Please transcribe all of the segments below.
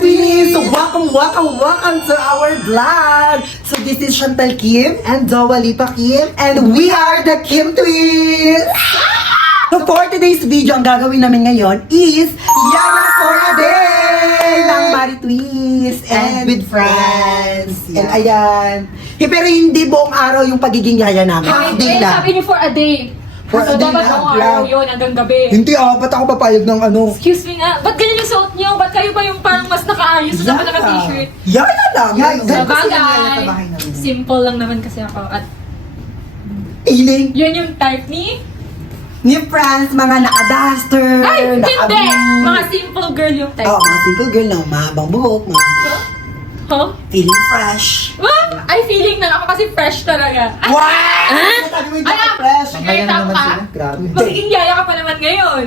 Twins! So welcome to our vlog! So this is Chantal Kim and Dua Lipa Kim and we are the Kim Twins! So for today's video, ang gagawin namin ngayon is Yaya for a Day ng Mari Twins and with friends. And ayan. Pero hindi buong araw yung pagiging yaya namin. Half day lang. Sabi niyo for a day. For so a day dapat lang, buong araw yun hanggang gabi. Hindi ba't ako papayag ng ano? Excuse me nga, ba't ganyan yung suot niyo? Ba't kayo pa yung parang mas nakaayos na naman naka-t-shirt? Yaya lang. Sa bagay, simple lang naman kasi ako. At Iling. yun yung type ni... Ni friends, mga naka-duster, Ay, hindi! naka-blue. Mga simple girl yung type. Oo, mga simple girl lang, mahabang buhok, mga Huh? feeling fresh. What? Ay, feeling na ako kasi fresh talaga. Wow! Sabi mo hindi Alam, ka fresh. Kaya tama ka? Grabe. Magiging yaya ka pa naman ngayon.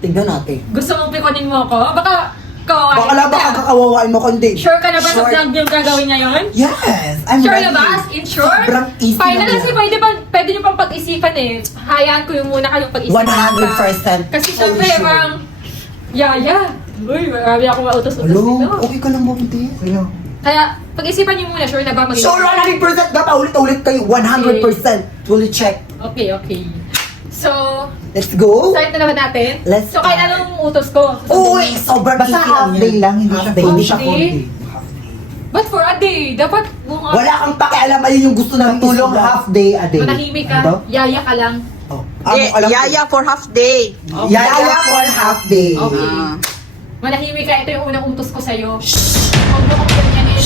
Tingnan natin. Gusto mong pikonin mo ako? Baka kawain Baka lang baka kakawawain mo kundi. Sure ka na ba sa Sure. vlog yung gagawin niya yun? Yes! I'm Sure ready. na ba? As in sure? Sobrang easy Final lang kasi yan. pwede nyo pang pag-isipan eh. Hayaan ko yung muna kayong pag-isipan. 100%. Kasi Fully syempre sure. parang, yaya. Uy, marami akong mautos-utos Hello? dito. Okay ka lang ba kundi? Hello? Kaya, pag-isipan nyo muna, sure na ba magiging? Sure 100%! Dapat ulit-ulit kayo. 100%. Fully check. Okay. So, Let's go! start na naman natin. Let's So, kahit start. anong utos ko. Uy! Sobrang Basta easy half day lang, hindi Half siya day, full hindi day. siya full day. But for a day, dapat buong Wala kang pakialam, ayun yung gusto namin Tulong isulat. half day a day. manahimik ka, Ano? yaya ka lang. Oh. Alam ko. Yaya for half day. Yaya for half day. Okay. Manahimik ka, ito yung unang utos ko sa'yo. Huwag mo kong ganyanin.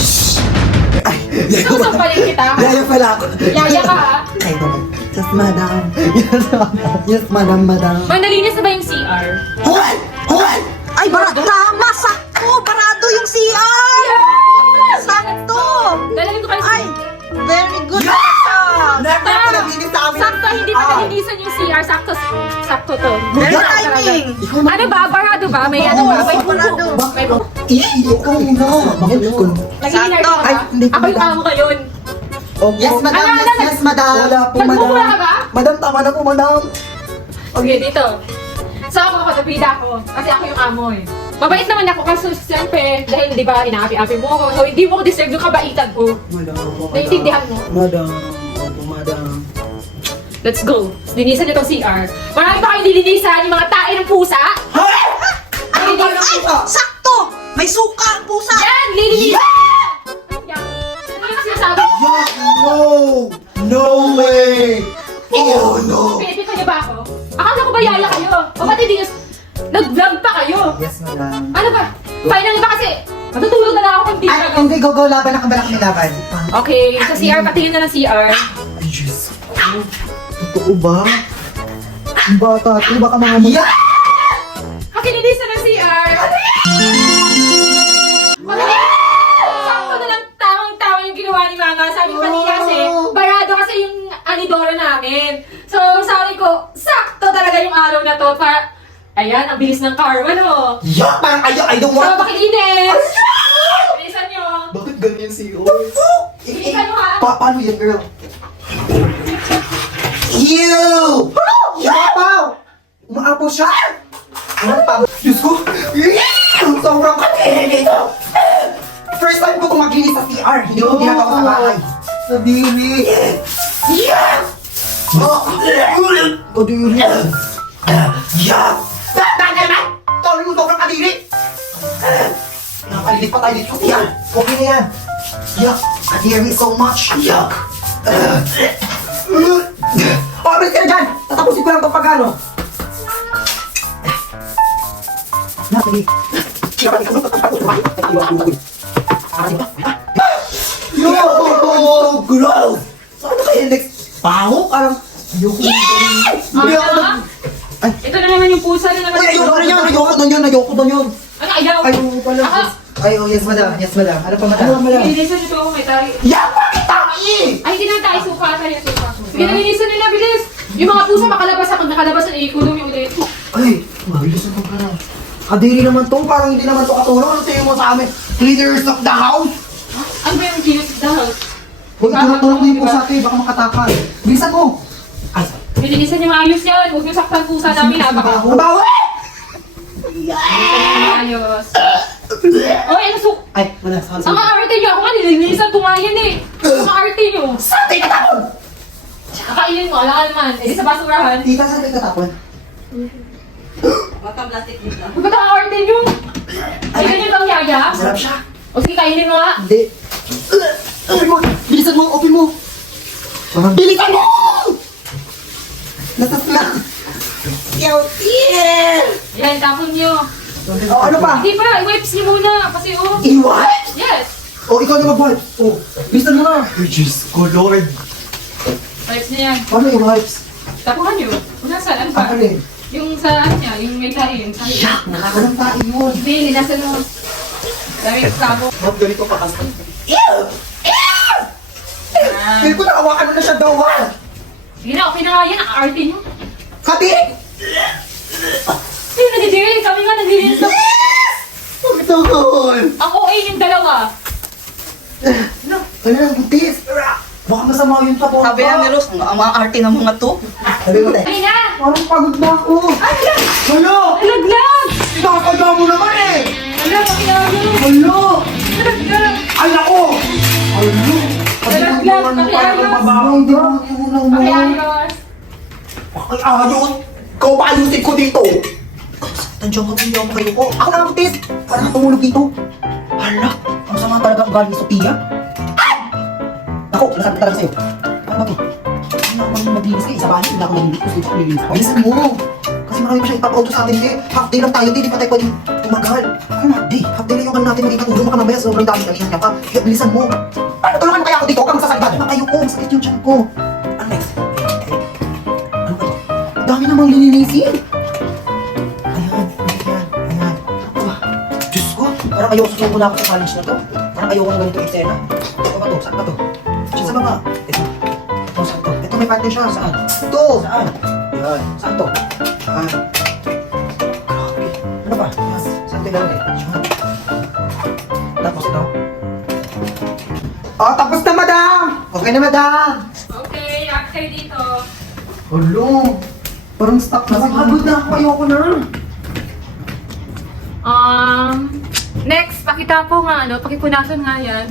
Ay, Gusto mo sampalin kita? Yaya pala ako. Yaya ka ha? Ay, naman. Yes, madam. Yes, madam. Manalinis na ba yung CR? Hoy! Hoy! Ay, tama! Sakto! Barado yung CR! Sakto! Dalawin ko kayo Ay, very good! Never ko nabilis sa amin. Sakto, hindi pa nalinisan yung CR. Sakto to. Very Good timing! Ano ba? Barado ba? May ano ba? May Barado. May Ikaw muna. Bakit ko? Nag-iinay ka Ay, ba? hindi ko Ako yung madam. amo ngayon. Yes, madam. Ano, Yes, yes, madam. Wala po, madam. Nagmumula ka ba? Madam, tama na po, madam. Okay, dito. So ako, katapida ako. Kasi ako yung amo eh. Mabait naman ako kasi siyempre, dahil di ba inaapi-api mo ako. So hindi mo ko deserve yung kabaitan ko. Madam. Naiintindihan mo? Madam. Opo, madam. Let's go. Linisan niyo tong CR. Marami pa kayong nilinisan yung mga tae ng pusa. Hoy! Ano ba lang Ay, ito? sakto! May suka ang pusa! Yan! Lilinisan! Yan. Ano yung sinasabi? Yuck! No! No way! Oh, no! Pinipito niyo ba ako? Akala ko ba yaya kayo? O ba't hindi nyo... Nag-vlog pa kayo? Yes, madam. Ano ba? Finally ba kasi? Matutulog na lang ako kung di Ay, na hindi, go, laban na kami kami laban. Okay, sa CR, patingin na ng CR. Ay, Diyos ko. Totoo ba? Ang bata ito, baka mga mga... Pakilinisan ng CR! Sakto na lang tamang-tama yung ginawa ni Mama. Sabi ko kanina kasi, barado kasi yung anidoro namin. So, sabi ko, sakto talaga yung araw na to. Para, ayan, ang bilis ng karma, no? Yuck! Parang ayaw, I don't So, want... pakilinis! Bilisan nyo! Bakit ganyan si Oy? Bilisan nyo ha! Paano yan, girl? Ew! Umapaw! Umaapaw siya! Umapaw! Diyos ko! Ew! Sobrang katili dito! First time ko itong maglinis sa CR. Hindi ko ginagawa sa bahay. Kadiri! Yeah! Kadiri! Yeah! Tanggal na! Sorry mo, sobrang kadiri! Nakakalilit pa tayo dito. Yan! Okay na yan! Yuck! Kadiri so much! Yuck! Oh, balik ka na dyan! Tatapusin ko lang itong pagano. Sige. Yo! Gross! Saan na kayo next? Paho? Parang... Ayoko Hindi ako na... Ito na naman yung pusa na naman. Uy, ayoko na yan! Ayoko na yan! Ano, ayaw? Ayoko pala. Ako, Ay, oh, yes, madam. Yes, madam. Ano pa, madam? linisan nyo to, may tayo. Yan! Bakit tayo? Ay, hindi na tayo suka, tayo suka. Sige, nalinisan nila, bilis! Yung mga pusa makalabas ako, nakalabas na ikulong yung ulit. Ay, mabilis na itong parang. Kadiri naman to, parang hindi naman to katulong. Ano tingin mo sa amin? Cleaners of the house? Ano ba yung kinis dahil? Huwag tulong mo yung pusa tayo, baka makatakan. Bilisan mo! Ay, Nilinisan yung ayos yan, huwag yung saktan pusa namin ha, baka mabawi! ayos. Oy, ano Ay, wala. Sorry. Ang arte niyo, ako nga nililinisan ko nga yan eh. Ang arte niyo. Saan tayo katapon? Kakainin mo, alam ka naman. Eh, di sa basurahan. Tita, saan tayo katapon? Baka plastic dito. Ba't ang arte niyo? Ay, ganyan bang yaya? Masarap siya. O sige, kainin mo nga. Hindi. Open mo! Bilisan mo! Open mo! Bilisan mo! Nasasla! Yaw-tier! Yan, tapon niyo. Oh, ano pa? Hindi pa, i-wipes niyo muna. Kasi oh. I-wipe? Yes. Oh, ikaw na mag-wipe. Oh, bilisan mo na. Oh, Diyos ko, Lord. Wipes niya yan. Paano yung wipes? Tapuhan niyo. Una saan? Ano pa? Ano rin? Yung sa ano niya, yung may tayo, yung sa Yak! Nakakalang tayo yun. Hindi, linasan mo. Dami yung sabo. Ma'am, ganito pa kasi. Ah. Feel ko nakawakan mo na siya daw, ha? Sige na, okay na nga yan. Ang arte niyo. Kati! Ay, nagdidilig. Kami nga naglilinis na. Ito, cool! Ang OA yung dalawa. Ano lang, butis? Baka masama yun sa bomba. Sabi yan ni Rose, ang mga arte ng mga to. Sabi mo, te. Ay na! Parang pagod na ako. Ay, lag! Ano? Laglag! Nakakadya mo naman eh! Ala, pakilalo! Ano? Laglag! Ay, ako! Ano? Nalaglag, pakiayos. Hindi mo na umuha. Pakiayos! Pakiayos? Ikaw pa ayusin ko dito. Tansya ko, hindi ako kayo ko. Ako na ang tis. Parang tumulog dito. Hala, ang sama talaga ang galing ni Sophia. Ay! Ako, nasabi talaga sa'yo. Ano ba to? Hindi ako marunong maglinis kayo. Sa bahay, hindi ako maglinis. Gusto ko maglinis. Bilisan mo. Kasi marami pa siya ipapauto sa atin. Eh. Half day lang tayo. Hindi pa tayo pwedeng tumagal. Ano na? Di, half day lang yung ano natin. Magkikatulong ka mamaya. Sobrang dami kanina ka pa. Kaya bilisan mo. Paano tulungan mo kaya ako dito? Huwag kang magsasalita. Ano kayo ko? Masakit yung tiyan ko. Ano next? Ano ba to? Dami namang lininisin. Ayan. Ah, Diyos ko. Parang ayoko susuko na ako sa challenge na to. Parang ayoko na ganito eksena. Ano ba to? Saan ba to? Diyan sa baba. Ito. Ito, saan to? Ito may partner siya. Saan? Ito. Saan? Yan. Saan to? Saan? Grabe. Ano ba? Yan. Saan to ilalagay? Saan? Tapos ito. Oh, tapos na, madam! Okay na, madam! Okay, after dito. Hello. Parang stuck na. Pagod na ako. Ayoko na. Next, pakita po nga, ano, pakipunasan nga yan.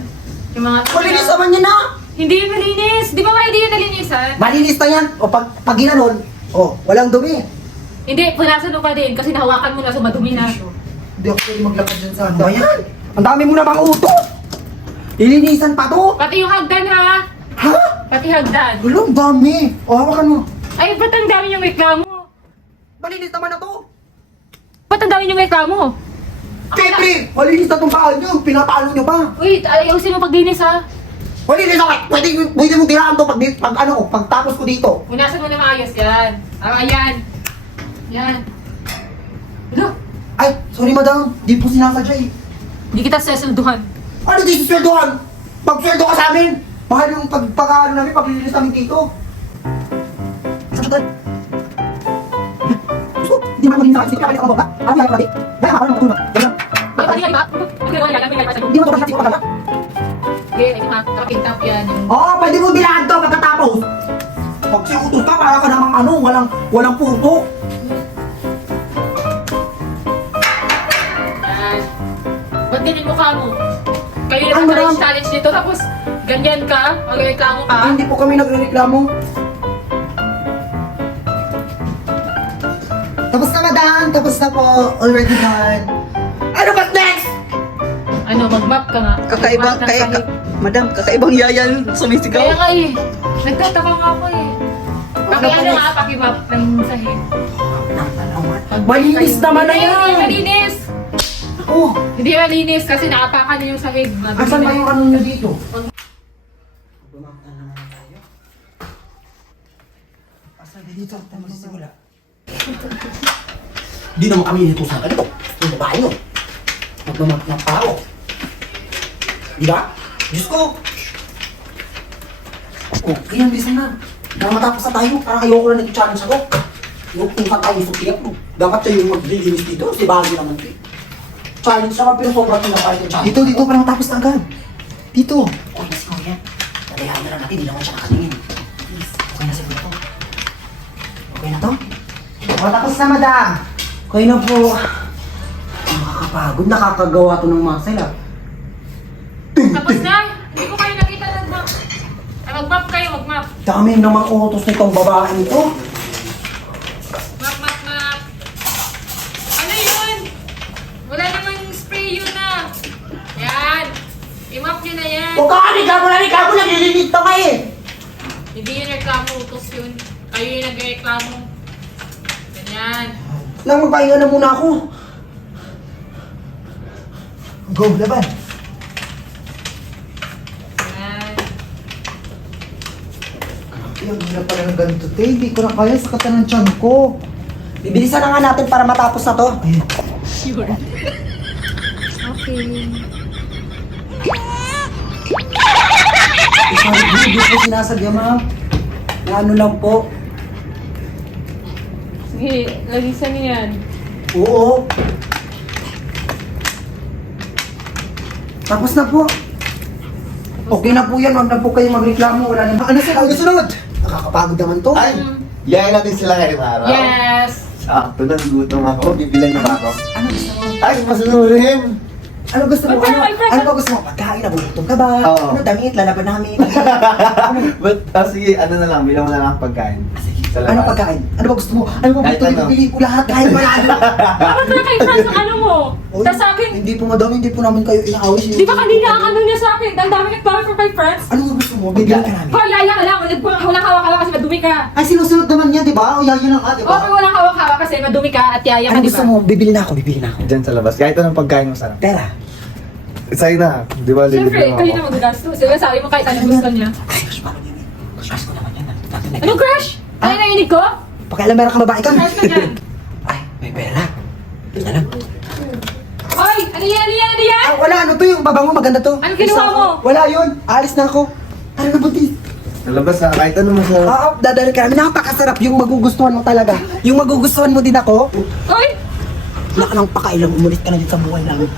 Yung mga... Malinis naman niya na! Hindi yung malinis. Di ba nga hindi yung nalinisan? Malinis na yan. O pag ginanon, walang dumi. Hindi, punasan mo pa din kasi nahawakan mo na so madumi na. Hindi ako pwede maglakad dyan sa ano. Ayan! Ang dami mo na mga uto! Ilinisan pa to! Pati yung hagdan ha! Ha? Pati hagdan. Ang dami! O, hawakan mo. Ay, ba't ang dami yung reklamo? Malinis naman na to! Ba't ang dami yung reklamo? Siyempre! Malinis na itong paan nyo! Pinapalo nyo pa! Wait, ayusin mo paglinis ha. Malinis ako! Pwede mong tiraan to pag tapos ko dito. Punasan mo na maayos yan. Ayan. Yan. Ano? Ay, sorry madam. Di po sinasadya eh. Hindi kita sesulduhan. Ano di susweldohan? Pag-sweldo ka sa amin! Mahal yung pagkakaano namin, paglilinis namin dito. Saan siya tayo? Gusto, hindi naman malinis sa akin. Hindi naman ako ba? Ano yung natin? Kaya ako naman matulog. Kaya lang. Ay, pati yan ba? Hindi mo yan, may sa'yo. Hindi mo ito kasi ko kaya. Okay, ito nga, tracking top yan. Oo, pwede mo dilaan to pagkatapos. Pag siutos ka, para ka namang ano, walang puto. Yan. Ba't ganyan mukha mo? Kayo Ay, naman pala madam. yung challenge dito, tapos ganyan ka, magreklamo ka. Hindi po kami nagreklamo. Tapos na madam, tapos na po. Already done. Ano ba next? Ano, mag-map ka nga. Kakaibang, Mag-map ng sahig. madam, kakaibang yaya yung Kaya sumisigaw. nga eh. Nagtataka nga ako eh. Ano nga, paki-map ng sahig. Malinis naman na yan. Hindi malinis. Oh, Hindi malinis kasi naapakan niya yung sahig. asan ba yung ano nyo dito? Asan ba dito? Tayo magsisimula. Hindi naman kami nito sa ganito. Yung babae nyo. Magmamap ng tao. Di ba? Diyos ko! Oh, kaya bisa na. Para matapos na tayo, parang ayoko na nag-challenge ako. Yung kung saan tayo sukiyak mo. Dapat siya yung maglilinis dito. Si Bagay naman ito eh. Challenge naman, pero sobrang pinapayag yung challenge. Dito, parang matapos na agad. Dito. Okay na siguro yan. Lalayahan na lang natin, hindi naman siya nakatingin. Please, okay na siguro to. Okay na to? Matapos na, madam. Okay na po. Makakapagod Nakakapagod, nakakagawa to ng muscle ah. Tapos na, hindi ko kayo nakita nag-map. Ay, mag-map kayo, mag-map. Dami namang utos nitong babaeng to. Map, map, map. Ano yun? Wala namang spray yun na. Yan. I-map nyo na yan. Huwag ka reklamo, naglilinig to kayo eh. Hindi yun reklamo, utos yun. Kayo yung nagreklamo. Ganyan. Lang, magpahinga na muna ako. Go, laban. Yan. Yung hirap pala ng ganito, te. Hindi ko na kaya, sakit na ng tiyan ko. Bibilisan na nga natin para matapos na to. Ayan. Sure. Okay. Sorry, hindi po sinasadya, ma'am. Na ano lang po. Sige, lagisan niyo yan. Oo. Tapos na po. Okay na po yan, wag na po kayo magreklamo. Wala na. Ano sila? Ano sunod? Nakakapagod naman to. Ay, yayain natin sila ngayong araw. Yes! Sakto na, gutom ako. Bibilan na ba ako? Ano gusto mo? Ay, masunurin! Ano gusto mo? Magkano kayo, Fred? Ano ba gusto mo? Pagkain, nabubutom ka ba? Oo. Ano damit? Lalaban namin. But, sige, ano na lang, bilang mo na lang ang pagkain. Sa labas. Ano pagkain? Ano ba gusto mo? Ano ba Kahit gusto mo? ano. Piliin ko lahat kahit malalo. Bakit na kayo friends ang ano mo? Oy, Tapos sa akin, Hindi po madami, hindi po namin kayo inaawis. di ba kanina ang ano niya sa akin? Ang dami nagpapay for kay friends. Ano ba gusto mo? Bigyan ka namin. Hoy, yaya ka lang. Walang hawak-hawak kasi madumi ka. Ay, sinusunod naman yan, di ba? O, yan lang ka, di ba? Okay, walang hawak-hawak kasi madumi ka at yaya ka, Ano di gusto ba? mo? Bibili na ako, bibili na ako. Diyan sa labas. Kahit anong pagkain mo sarap. Pera. Sa'yo na, di ba? Siyempre, lilibre mo kayo ako. na magagastos. Diba sabi mo kahit anong gusto niya. Ay, gosh, paano yun? Crush ko naman yan. Dati na Anong crush? Ano yung nainig ko? Pakialam meron kang babae ka. Crush ka dyan. Ay, may pera. Bili na lang. Hoy, ano yan, ano yan, ano yan? Ah, wala, ano to yung babango, maganda to. Ano ginawa Isa- mo? Wala yun, alis na ako. Ano na buntis? Sa labas na, kahit ano masarap. Oo, dadali ka namin. Napakasarap yung magugustuhan mo talaga. Yung magugustuhan mo din ako. Hoy! Wala ka nang pakailang, umulit ka na din sa buhay namin.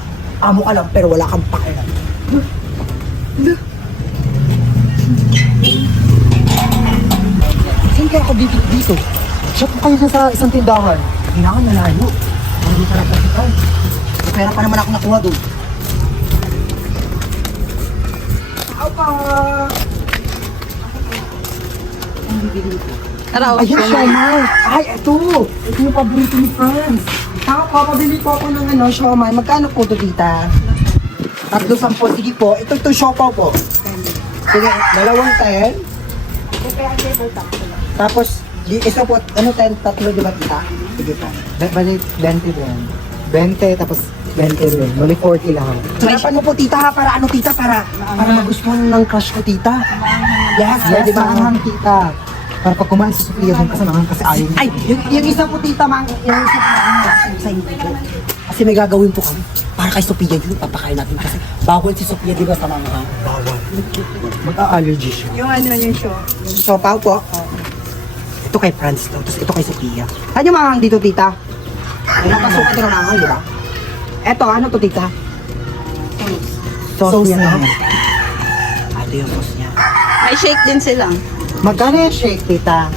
Amo ka lang, pero wala kang pakailang. Saan kaya ako bibig dito? Shop mo kayo sa isang tindahan. Kailangan nalayo. Hindi ka napasikan. May pera pa naman ako nakuha doon. Tao pa! Ang bibili ko. Ayun, siomay. Ay, ito. Ito yung paborito ni Franz. Papabili po ako ng ano, siomay. Magkano po ito, tita? 3-10. Sige po. Ito siopaw po. Sige, 2 10. Tapos, isa po, ano 10, 3, di ba, tita? Sige po. Balik, 20 din. 20, tapos 20 din. Balik 40 lang. Sarapan mo po, tita, ha? Para ano, tita? Para magustuhan ng crush ko, tita. Yes, di ba? Ang tita. Para pag kumain si Sophia doon kasi naman kasi ayaw niya. Ay, yung isa po tita, yung isa po, sa hindi po. Kasi may gagawin po kami. Para kay Sophia yun, papakain natin kasi bawal si Sophia, di ba, sa mga bawal. Mag-allergy siya. Yung ano yung show. Yung sopaw po. Ito kay Franz to, tapos ito kay Sophia. Ano yung manghang dito, tita? May napasukan ito ng manghang, di ba? Eto, ano to, tita? Sauce niya. Ah, ito yung sauce niya. May shake din sila. Magkano yung shake, tita?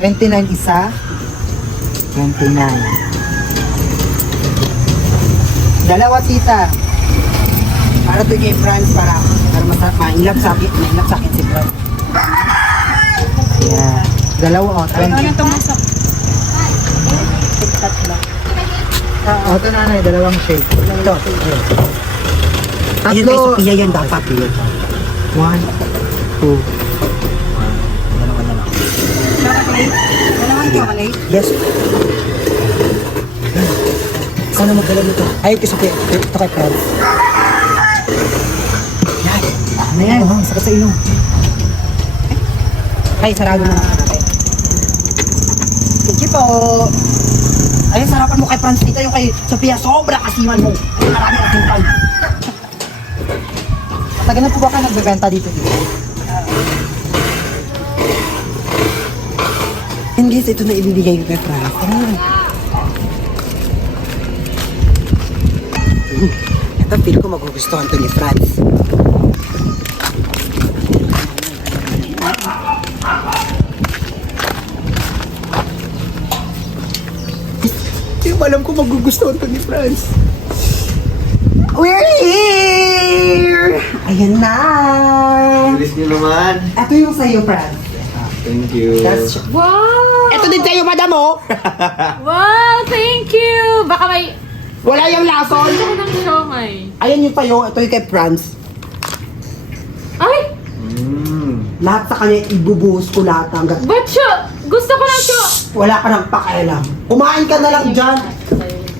29 isa. 29. Dalawa, tita. Para to kay Franz, para mailap sa akin si Franz. Yeah. Dalawa, oh, 20. tumusok? Oh, ito nanay, dalawang shake. Ito. Ayun kay Sophia yan dapat. 1, 2. Dalawang chocolate? Yes. Sana magdala nito. Ay, kay Sophia. Ito kay Franz. Yan. Ano yan? Oh, sakit sa ilong. Ay, sarado na. Thank you po. Ayun, sarapan mo kay Franz dito yung kay Sophia. Sobra kasiman mo. Marami na tingkay. Matagal na po ba ka nagbebenta dito? Hindi, ito na ibibigay ko kay Franz. Ito, feel ko magugustuhan to ni Franz. Yung alam ko magugustuhan to ni Franz. We're here! Ayan na! Bilis niyo naman. Ito yung sa'yo, Franz. Thank you. That's Wow! Ito din sa'yo, madam, oh! Wow! Thank you! Baka may... Wala yung lason! Gusto ko ng siomay. Ayan yung sa'yo, ito yung kay Franz. Ay! Lahat sa kanya, ibubuhos ko lahat hanggang... Ba't siya? Gusto ko ng siya! Wala ka nang pakialam. Kumain ka na lang dyan.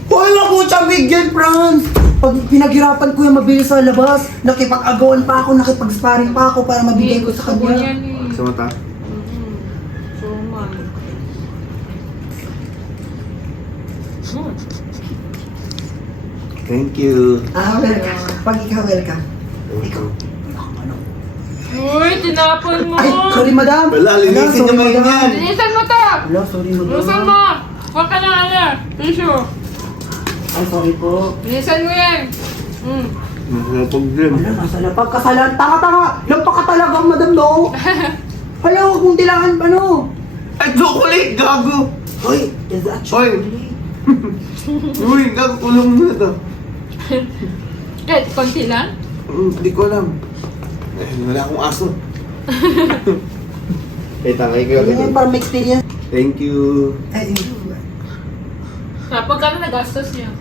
Hoy, wag mo siyang bigyan, Franz! Pag pinaghirapan ko yung mabilis sa labas, nakipag-agawan pa ako, nakipag-sparring pa ako para mabigay ko sa Gusto ko kanya. yan eh. Sa mata? Siomay. Thank you. Welcome. Pag ikaw, welcome. Ikaw. Uy, tinapon mo! Ay, sorry, madam. Wala, linisin niyo sorry, ngayon madam. yan. Linisan mo to! Wala, sorry, madam. Linisan mo! Huwag ka na ano! Tissue! Ay, sorry po. Linisan mo yan! Masapag din. Wala, nasa lapag kasalan. Tanga-tanga! Lampa ka talaga, madam, no? Hala, huwag mong tilangan, ano? Ay, chocolate! Gago! Hoy, is that Hoy! Uy, gago, kulong mo na to. Konti lang? Hindi ko alam. Eh, wala akong aso. Eh, tangay kayo. Yan, parang may experience. Thank you. Ay, Kapag ka na nagastos niya.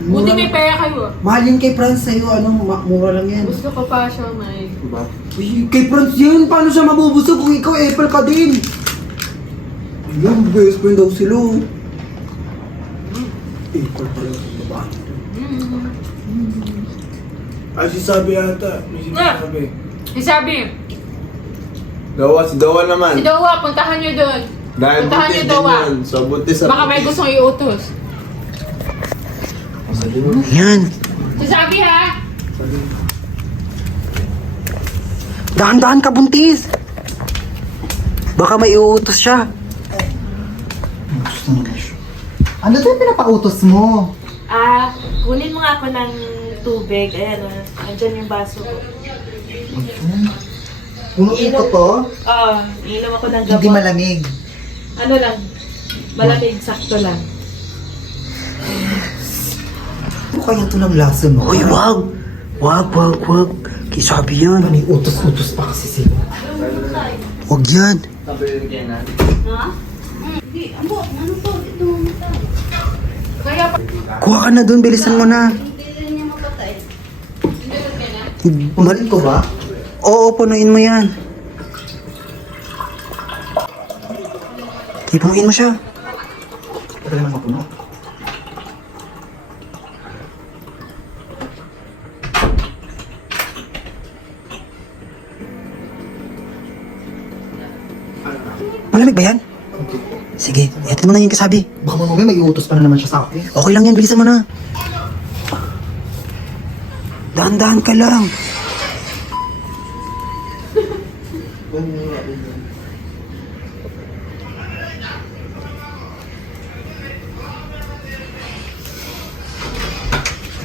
Buti may pera kayo. mahal yun kay Franz sa'yo, ano, mura lang yan. Gusto ko pa siya, may. Diba? Uy, kay Franz yan, paano siya mabubusog kung ikaw Apple ka din? Ayan, best friend daw sila. Apple pa rin sa babae. Ay, si Sabi ata. May sinasabi. Isabi, Dawa, si Dawa naman. si Dowa, puntahan niyo doon. Dahil Puntahan buti niyo din Dowa. yun. So, buti sa... Baka may gustong iutos. Yan. Sabi ha? Dahan-dahan ka, buntis. Baka may iuutos siya. Ano to yung pinapautos mo? Kunin mo nga ako ng tubig. Ayan, andyan yung baso ko. Punuin ko to, Iinom ako ng hindi gamot. malamig. Ano lang, malamig, sakto lang. Ano kaya ito ng lasa mo? Uy, wag! Wag. Kaya sabi yan. Ano yung utos-utos pa kasi sila? Wag yan. Kuha ka na dun, bilisan mo na. Malit ko ba? Oo, punuin mo yan. Punuin mo siya. Pwede naman mapuno. Malamig ba yan? Sige, ihatid mo na yung kasabi. Baka mamaya may utos pa na naman siya sa akin. Okay lang yan, bilisan mo na. Dahan-dahan ka lang.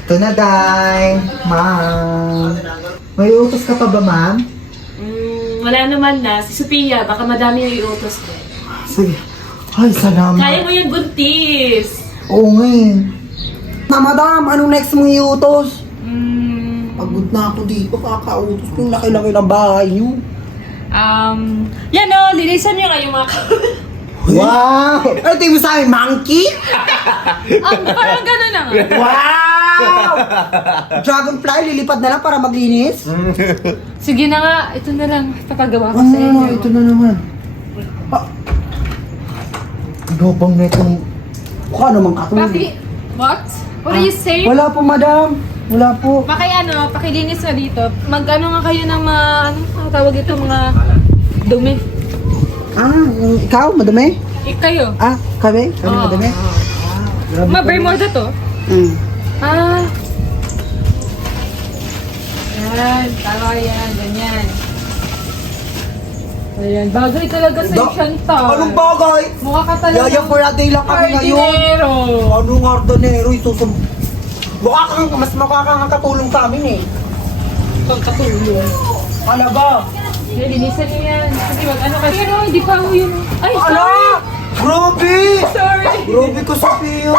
Ito na, Day. Ma'am. May utos ka pa ba, ma'am? Wala naman na. Si Sophia, baka madami yung iutos ko. Sige. Ay, salamat. Kaya mo yan, buntis. Oo nga eh. Na, madam, anong next mong iutos? Pagod na ako dito, kakautos ko yung laki-laki ng bahay niyo. Yan o, linisan nyo kayo mga Wow! Ano tingin mo sa amin, monkey? Parang gano'n na nga. Wow! Dragonfly, lilipad na lang para maglinis? Sige na nga, ito na lang. Papagawa ko sa inyo. ito na naman. Ano bang na itong... Mukha naman katulad. What? What are you saying? Wala po, madam. Wala po. Pakilinis na dito. Mag-ano nga kayo ng mga, ano tawag ito, mga dumi. Ikaw, madami? Kayo. Kami? Kami, Oo. madami? Grabe Ma, ka. Bermuda to? Yan, tama yan, ganyan. Ayan, bagay talaga sa Chantal. Anong bagay? Mukha ka talaga. Yaya, Friday lang kami ngayon. Hardinero. Anong hardinero? Mas mukha kang katulong sa amin eh. Pagkatulong. Talaga? Linisan niyo yan. Sige, ano kasi. Pero hindi pa ako yun. Ay, Ala! sorry. Grabe! Sorry. Grabe ka, Sophia.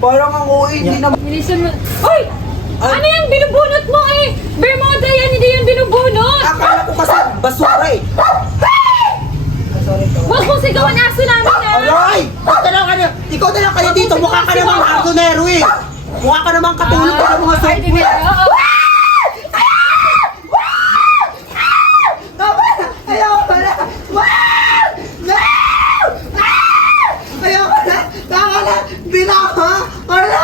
Parang ang OA, hindi na... Bilisan mo. Uy! Ano yung binubunot mo eh? Bermuda yan, hindi yan binubunot. Akala ko kasi basura eh. Huwag mong sigawan aso namin ah. Aray! Ikaw na lang kayo dito. Mukha ka namang hardonero eh. Mukha ka namang katulog ka ng mga Ay, di ba? Oo. Tama na! Ayoko na! Wow! No! Ayoko na! Tama na! Binama! Ala!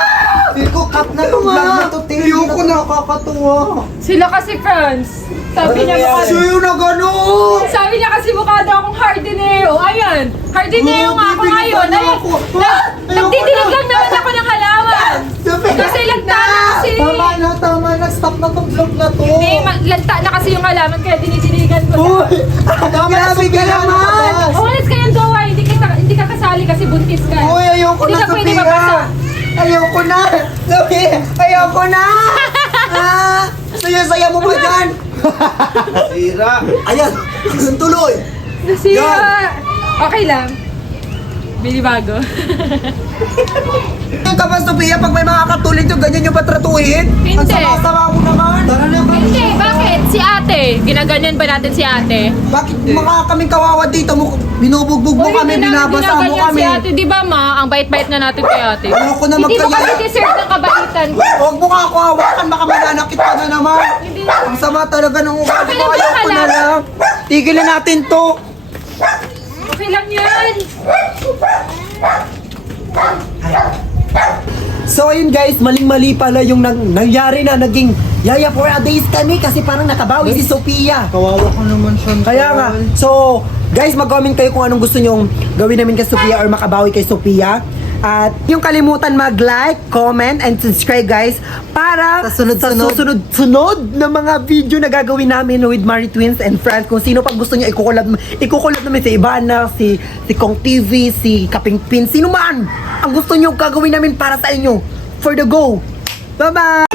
Iko cut na itong vlog na to, Tim. Ayoko na, kakatuwa. Sila kasi friends. Sabi niya mukha. Sa'yo na gano'n! Sabi niya kasi mukha daw akong hardinero. Ayan. Hardinero nga ako ngayon. Ayan. Nagdidilig lang naman ako ng halaman. Kasi lagta na kasi. Tama na. Stop na tong vlog na to. Hindi, lagta na kasi yung halaman kaya dinidiligan ko na. Uy! Grabe ka naman! Umalis ka yan, Dowa. Hindi ka kasali kasi buntis ka. Uy, ayoko Hindi na, ka pwede Sophia! mabasa. Ayoko na! Sophia! Ayoko na! Saya-saya mo ba dyan? Sira. Ayan! Tuloy! Nasira. Okay lang. Binibago. Ang kapag, Sophia, pag may mga katulad nyo, ganyan nyo ba tratuhin? Hindi. Ang sama-sama mo naman! Tara na ba? Hindi, bakit? Si ate. Ginaganyan ba natin si ate? Bakit mga kaming kawawa dito mo, binubugbog mo Uy, kami, hindi namin binabasa mo ginaganyan kami? Si ate, di ba ma? Ang bait-bait na natin kay ate. Ayoko na Hindi mo magkaya. kasi deserve ng kabaitan. Huwag mo nga ako hawakan, baka mananakit ka na naman. Hindi. Ang sama talaga ng ugali ko, Okay lang, ayoko baka na lang. lang. Tigilan natin to. Okay lang yan. So ayun guys, maling-mali pala yung nangyari na naging yaya for a days kami kasi parang nakabawi si Sophia. Kawawa ka naman siya. Kaya nga, so guys, mag-comment kayo kung anong gusto nyong gawin namin kay Sophia or makabawi kay Sophia. At yung kalimutan mag-like, comment, and subscribe guys para sa susunod na mga video na gagawin namin with Mari Twins and friends. Kung sino pang gusto nyo, ikukulab namin si Ivana, si Kong TV, si Kaping Pin, sino man ang gusto nyo gagawin namin para sa inyo. For the go! Bye-bye!